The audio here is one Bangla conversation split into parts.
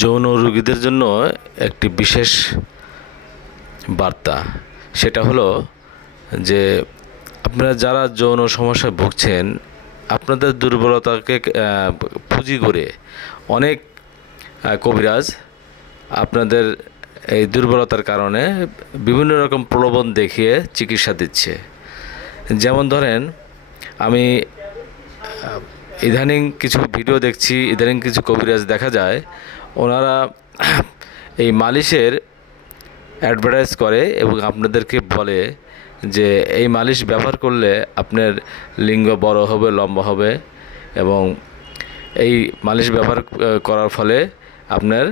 যৌন রোগীদের জন্য একটি বিশেষ বার্তা। সেটা হলো যে আপনারা যারা যৌন সমস্যায় ভুগছেন, আপনাদের দুর্বলতাকে পুঁজি করে অনেক কবিরাজ আপনাদের এই দুর্বলতার কারণে বিভিন্ন রকম প্রলোভন দেখিয়ে চিকিৎসা দিচ্ছে। যেমন ধরেন, আমি ইদানিং কিছু ভিডিও দেখছি, ইদানিং কিছু কবিরাজ দেখা যায় ওনারা এই মালিশের অ্যাডভার্টাইজ করে এবং আপনাদেরকে বলে যে এই মালিশ ব্যবহার করলে আপনার লিঙ্গ বড় হবে, লম্বা হবে এবং এই মালিশ ব্যবহার করার ফলে আপনার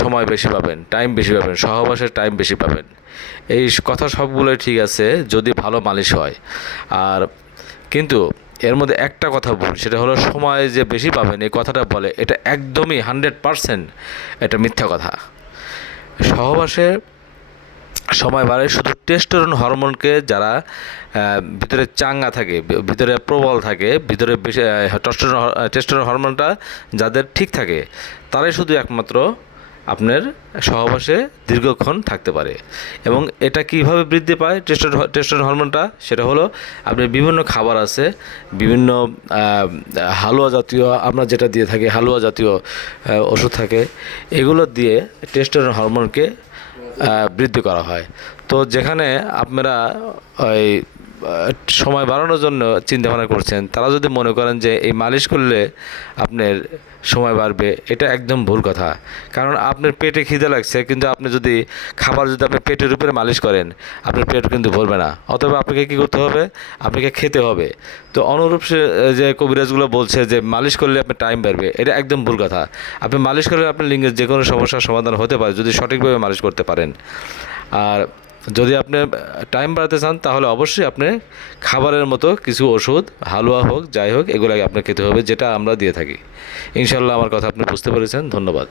সময় বেশি পাবেন, টাইম বেশি পাবেন, সহবাসের টাইম বেশি পাবেন। এই কথা সবগুলোই ঠিক আছে যদি ভালো মালিশ হয়। আর কিন্তু এর মধ্যে একটা কথা ভুল, সেটা হলো সময় যে বেশি পাবেন এই কথাটা বলে, এটা একদমই 100% এটা মিথ্যা কথা। সহবাসে সময় বাড়ে শুধু টেস্টোস্টেরন হরমোনকে যারা ভিতরে চাঙ্গা থাকে, ভিতরে প্রবল থাকে, ভিতরে বেশি টেস্টোস্টেরন হরমোনটা যাদের ঠিক থাকে, তারাই শুধু একমাত্র আপনার সহবাসে দীর্ঘক্ষণ থাকতে পারে। এবং এটা কিভাবে বৃদ্ধি পায় টেস্টোস্টেরন হরমোনটা, সেটা হলো আপনার বিভিন্ন খাবার আছে, বিভিন্ন হালুয়া জাতীয়, আমরা যেটা দিয়ে থাকি হালুয়া জাতীয় ওষুধ থাকে, এগুলো দিয়ে টেস্টোস্টেরন হরমোনকে বৃদ্ধি করা হয়। তো যেখানে আপনারা ওই সময় বাড়ানোর জন্য চিন্তা ভাবনা করছেন, তারা যদি মনে করেন যে এই মালিশ করলে আপনার সময় বাড়বে, এটা একদম ভুল কথা। কারণ আপনার পেটে খিদে লাগছে, কিন্তু আপনি যদি খাবার যদি আপনি পেটের উপরে মালিশ করেন, আপনার পেট কিন্তু ভরবে না। অথবা আপনাকে কী করতে হবে, আপনাকে খেতে হবে। তো অনুরূপ যে কবিরাজগুলো বলছে যে মালিশ করলে আপনার টাইম বাড়বে, এটা একদম ভুল কথা। আপনি মালিশ করলে আপনার লিঙ্গের যে কোনো সমস্যার সমাধান হতে পারে যদি সঠিকভাবে মালিশ করতে পারেন। আর যদি আপনি টাইম বাড়াতে চান তাহলে অবশ্যই আপনি খাবারের মতো কিছু ওষুধ, হালুয়া হোক যাই হোক, এগুলো আপনাকে খেতে হবে, যেটা আমরা দিয়ে থাকি। ইনশাল্লাহ আমার কথা আপনি বুঝতে পেরেছেন। ধন্যবাদ।